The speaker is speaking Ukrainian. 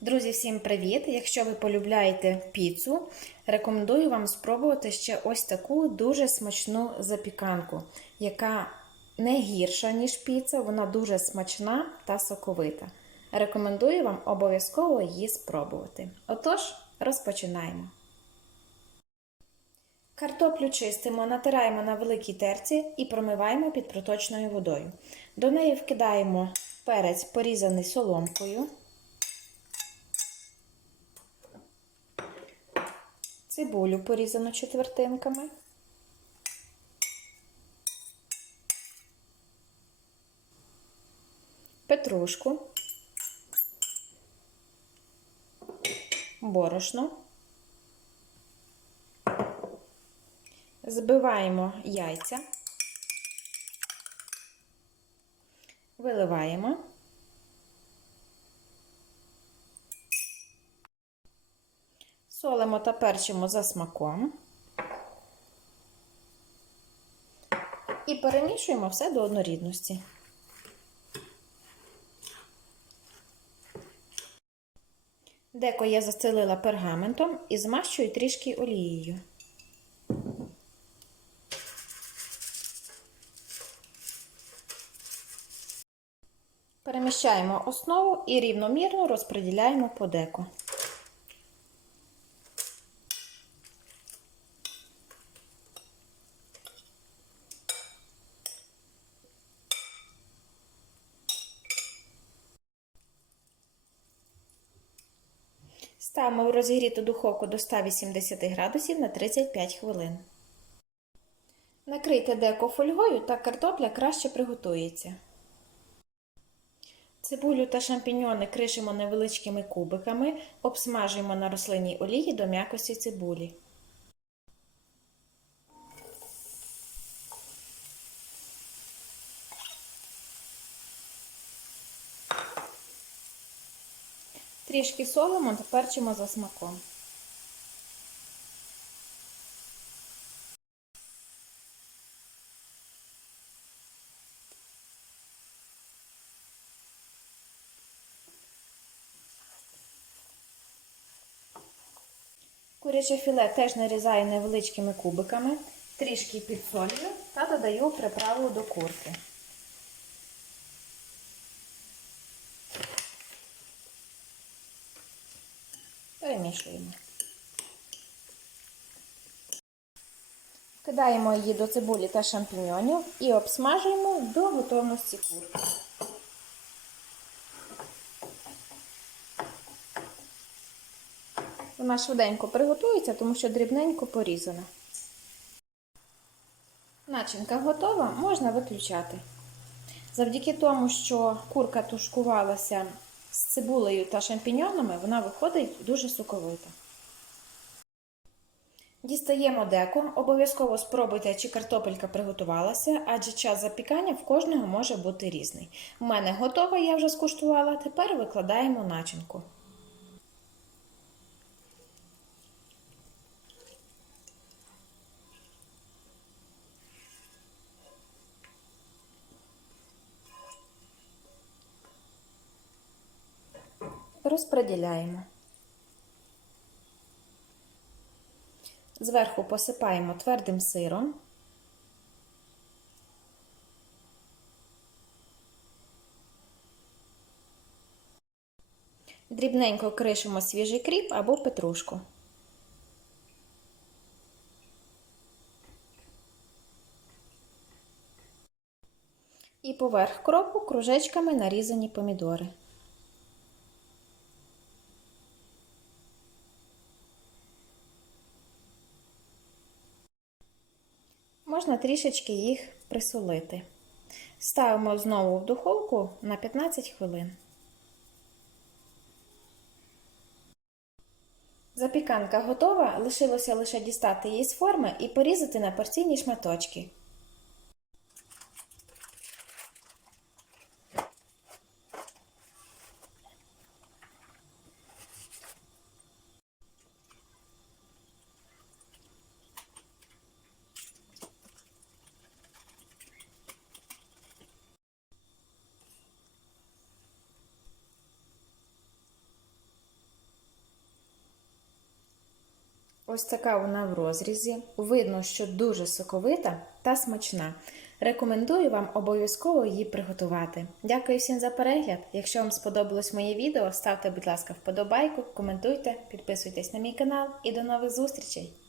Друзі, всім привіт! Якщо ви полюбляєте піцу, рекомендую вам спробувати ще ось таку дуже смачну запіканку, яка не гірша, ніж піца, вона дуже смачна та соковита. Рекомендую вам обов'язково її спробувати. Отож, розпочинаємо. Картоплю чистимо, натираємо на великій терці і промиваємо під проточною водою. До неї вкидаємо перець, порізаний соломкою. Цибулю порізану четвертинками. Петрушку. Борошно. Збиваємо яйця. Виливаємо. Солимо та перчимо за смаком. І перемішуємо все до однорідності. Деко я застелила пергаментом і змащую трішки олією. Переміщаємо основу і рівномірно розподіляємо по деко. Ставимо в розігріту духовку до 180 градусів на 35 хвилин. Накрийте деко фольгою, та картопля краще приготується. Цибулю та шампіньони кришимо невеличкими кубиками, обсмажуємо на рослинній олії до м'якості цибулі. Трішки солимо та перчимо за смаком. Куряче філе теж нарізаю невеличкими кубиками, трішки підсолюю та додаю приправу до курки. Перемішуємо. Кидаємо її до цибулі та шампіньонів і обсмажуємо до готовності курки. Вона швиденько приготується, тому що дрібненько порізана. Начинка готова, можна виключати. Завдяки тому, що курка тушкувалася з цибулею та шампіньонами, вона виходить дуже соковита. Дістаємо деку, обов'язково спробуйте, чи картопелька приготувалася, адже час запікання в кожного може бути різний. У мене готова, я вже скуштувала, тепер викладаємо начинку. Розподіляємо. Зверху посипаємо твердим сиром. Дрібненько кришимо свіжий кріп або петрушку. І поверх кропу кружечками нарізані помідори. Можна трішечки їх присолити. Ставимо знову в духовку на 15 хвилин. Запіканка готова, лишилося лише дістати її з форми і порізати на порційні шматочки. Ось така вона в розрізі. Видно, що дуже соковита та смачна. Рекомендую вам обов'язково її приготувати. Дякую всім за перегляд. Якщо вам сподобалось моє відео, ставте, будь ласка, вподобайку, коментуйте, підписуйтесь на мій канал і до нових зустрічей!